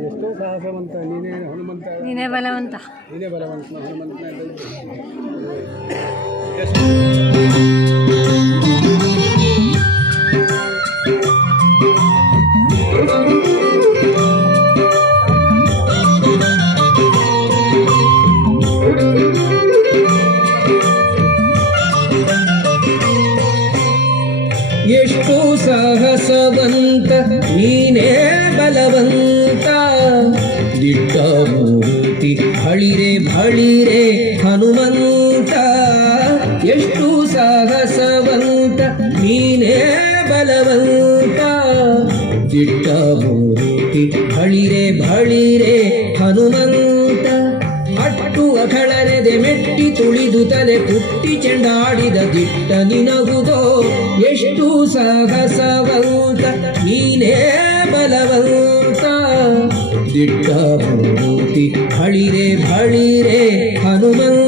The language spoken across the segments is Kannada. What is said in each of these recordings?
ಎಷ್ಟೋ ಸಾಹಸವಂತ ನೀನೇ ಹನುಮಂತ. ನೀನೇ ಬಲವಂತ. ನೀನೇ ಬಲವಂತ ಹನುಮಂತನ ಸಾಹಸವಂತ, ನೀನೇ ಬಲವಂತ. ದಿಟ್ಟ ಮೂರುತಿ, ಬಳಿರೆ ಬಳಿರೆ ಹನುಮಂತ. ಅಟ್ಟು ಅಖಳರೆದೆ ಮೆಟ್ಟಿ ತುಳಿದು ತಲೆ ಪುಟ್ಟಿ ಚೆಂಡಾಡಿದ ದಿಟ್ಟ ನಿನಗುದೋ ಎಷ್ಟು ಸಾಹಸವಂತ, ನೀನೇ ಬಲವಂತ. ದಿಟ್ಟ ಮೂರುತಿ, ಬಳಿರೆ ಬಳಿರೆ ಹನುಮಂತ.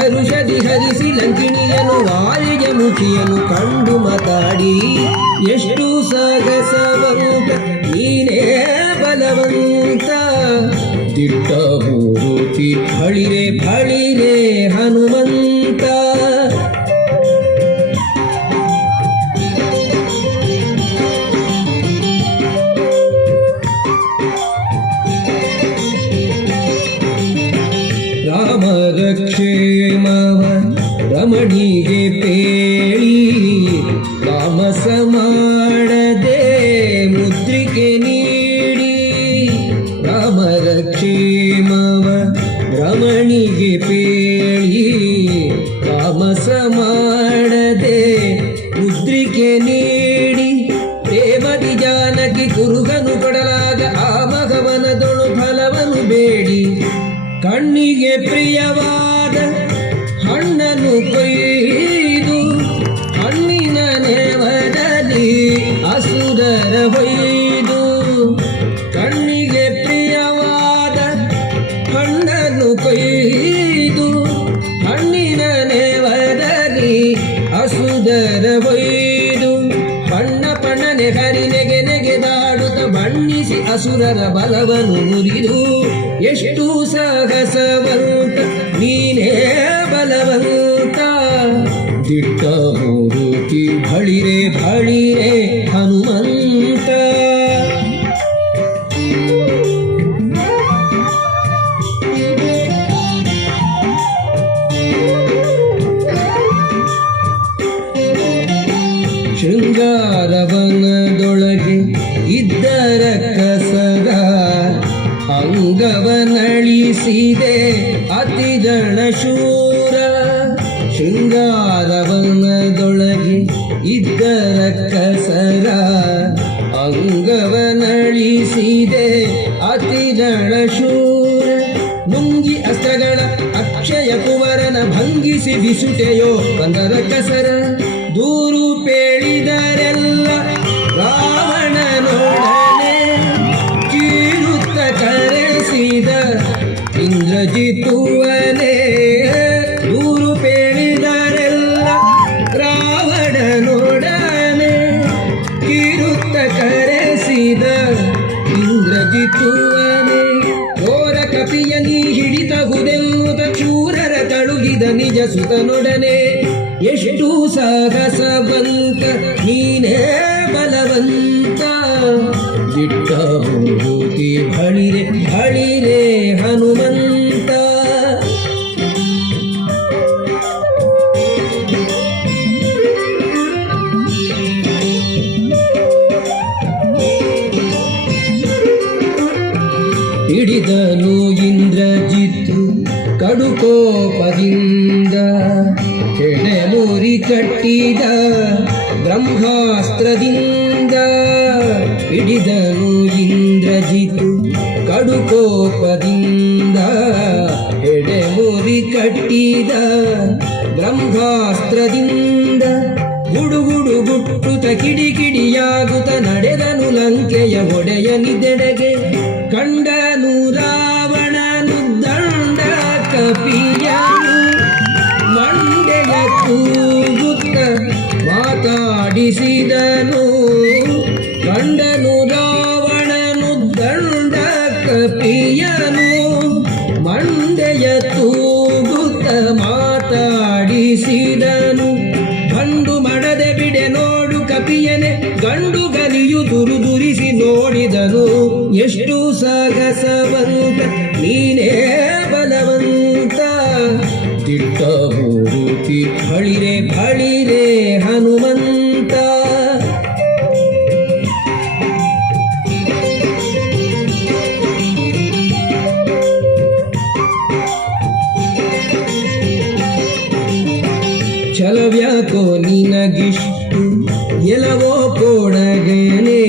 ಹರುಷದಿ ಹರಿಸಿ ಲಂಕಿಣಿಯನು ವಾಲಿಯ ಮುಖಿಯನು ಕಂಡು ಮಾತಾಡಿ, ಎಷ್ಟು ಸಾಗಸವಂತ ನೀನೇ ಬಲವಂತ. ದಿಟ್ಟ ಮೂರುತಿ ಬಳಿರೆ ಬಳಿರೆ ಹನುಮಂತ. ಮುದ್ರಿಕೆ ನೀಡಿ ರಾಮರ ಕ್ಷೇಮವ ರಮಣಿಗೆ ಪೇಳಿ ತಾಮಸ ಮಾಡದೆ ಮುದ್ರಿಕೆ ನೀಡಿ ಪ್ರೇಮದಿ ಜಾನಕಿ ಕುರುಗನು ಕೊಡಲಾದ ಆ ಭಗವನದೊಳು ಫಲವನು ಬೇಡಿ. ಕಣ್ಣಿಗೆ ಪ್ರಿಯವಾದ ಹಣ್ಣನ್ನು ಕೊಯ್ದು ಹಣ್ಣಿನ ನೆವದಲ್ಲಿ ಅಸುರರ ಹೊಯ್ದು ಅಸುದರ ಒಯ್ದು ಬಣ್ಣ ಪಣ್ಣನೆ ಹರಿ ನೆಗೆ ನೆಗೆದಾಡುತ್ತ ಬಣ್ಣಿಸಿ ಅಸುರರ ಬಲವನು ಮುರಿದು ಎಷ್ಟು ಸಾಹಸವಂತ, ನೀನೇ ಬಲವಂತ. ದಿಟ್ಟ ಮೂರುತಿ ಬಳಿರೆ ಬಳಿರೆ ಇದ್ದರ ಕಸಗ ಅಂಗವನಳಿಸಿದೆ ಅತಿ ಶೂರ ಶೃಂಗಾರವನದೊಳಗೆ ಇದ್ದರ ಕಸರ ಅಂಗವನಳಿಸಿದೆ ಅತಿ ಶೂರ ಮುಂಗಿ ಅಸ್ತ್ರಗಳ ಅಕ್ಷಯ ಕುವರನ ಭಂಗಿಸಿ ಬಿಸುಟೆಯೋ ಬಂದರ ಕಸರ ದೂರು ಸಾಹಸವಂತ ನೀನೇ ಬಲವಂತ. ದಿಟ್ಟ ಭೂತಿ ಬಳಿರೆ ಬಳಿರೆ ಹನುಮಂತ. ಹಿಡಿದನು ಇಂದ್ರಜಿತ್ತು ಕಡುಕೋಪದಿಂದ. ಹೆಣಮೂರಿ ಕಟ್ಟಿದ ಬ್ರಹ್ಮಾಸ್ತ್ರದಿಂದ ಹಿಡಿದನು ಇಂದ್ರಜಿತು. ಕಡುಕೋಪದಿಂದ ಎಡೆಮುರಿ ಕಟ್ಟಿದ ಬ್ರಹ್ಮಾಸ್ತ್ರದಿಂದ ಗುಡುಗುಡು ಗುಟ್ಟುತ ಕಿಡಿಕಿಡಿಯಾಗುತ್ತ ನಡೆದನು ಲಂಕೆಯ ಒಡೆಯನಿದೆಡೆಗೆ. ಕಂಡನು ಮಾತಾಡಿಸಿದನು ಕಂಡನು ರಾವಣನು ದಂಡ ಕಪಿಯನು. ಮಂಡೆಯ ತೂಗುತ್ತ ಮಾತಾಡಿಸಿದನು. ಬಂಡು ಮಡದೆ ಬಿಡೆ ನೋಡು ಕಪಿಯನೆ. ಗಂಡು ಗಲಿಯು ದುರುದುರಿಸಿ ನೋಡಿದನು. ಎಷ್ಟು ಸಾಗಸವಂತ, ನೀನೇ ಬಲವಂತ. ದಿಟ್ಟ ಮೂರುತಿ ಛಲವ್ಯಾಕೋ ನಿನಗಿಷ್ಟು, ಎಲವೋ ಕೊಡಗನೆ.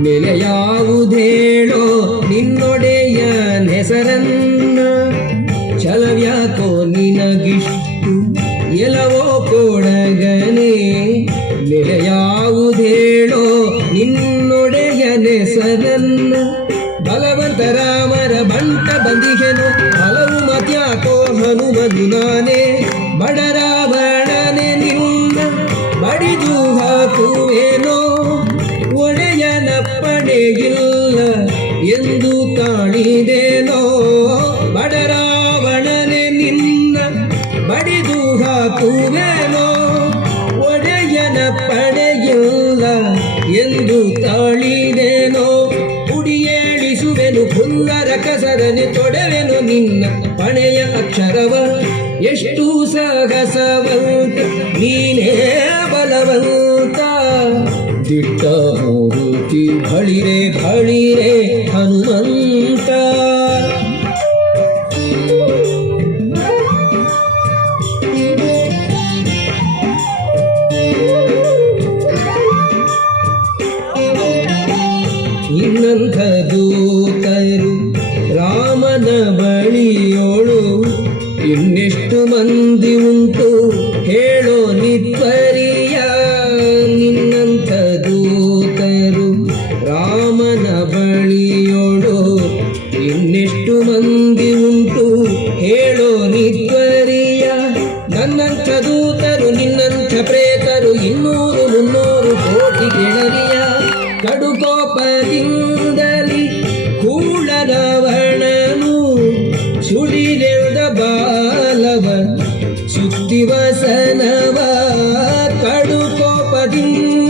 ನೆಲೆಯಾವುದೇಳೋ ನಿನ್ನೊಡೆಯ ಹೆಸರನ್ನ ಛಲವ್ಯಾಕೋ ನಿನಗಿಷ್ಟು, ಎಲವೋ ಕೊಡಗನೆ. ನೆಲೆಯಾವುದೇಳೋ ನಿನ್ನೊಡೆಯ ನೆಸರನ್ನ. ಬಲವಂತ ರಾಮರ ಬಂಟ ಬಂದಿಗೆನು, ಹಲವು ಮತ್ಯಾಕೋ ಹನುಮದು ನಾನೇ. ಬಡರಾವಣ ಹಾಕುವೇನೋ ಒಡೆಯನ ಪಡೆಯಿಲ್ಲ ಎಂದು ತಾಳಿದೇನೋ ಬಳಿರೆ ಹಳಿರೆ ಹನುಮಂತ. ಇನ್ನಂಥ ದೂತರು ರಾಮನ ಬಳಿಯೋಳು ಇನ್ನೆಷ್ಟು ಮಂದಿ ಉಂಟು ನನ್ನಂಥ ದೂತರು ನಿನ್ನಂಥ ಪ್ರೇತರು ಇನ್ನೂರು ಮುನ್ನೂರು ಕೋಟಿ ಗೆಳರಿಯ ಕಡುಕೋಪದಿಂದಲಿ ಕೂಳರವಣನು ಸುಡಿರೆದ ಬಾಲವ ಸುತ್ತಿವಸನವ ಕಡುಕೋಪದಿಂದಲಿ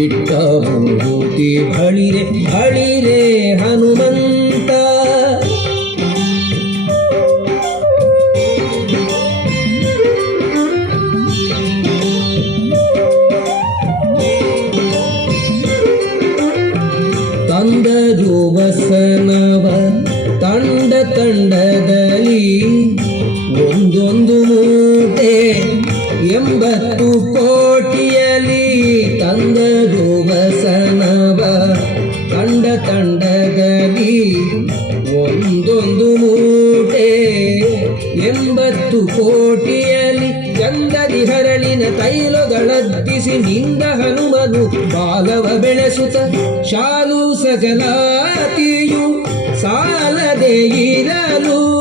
ದಿಟ್ಟ ಮೂರ್ತಿ ಬಳಿರೆ ಬಳಿರೆ ಹನುಮಂತ. ತಂದರು ವಸನವ ತಂಡ ತಂಡದಲ್ಲಿ ಒಂದೊಂದು ಕೋಟಿಯಲ್ಲಿ ಗಂಧದಿ ಹರಳಿನ ತೈಲಗಳದ್ದಿಸಿ ನಿಂದ ಹನುಮನು ಬಾಲವ ಬೆಳೆಸುತ್ತ ಶಾಲು ಸಜಲಾತಿಯು ಸಾಲದೆ ಇರಲು.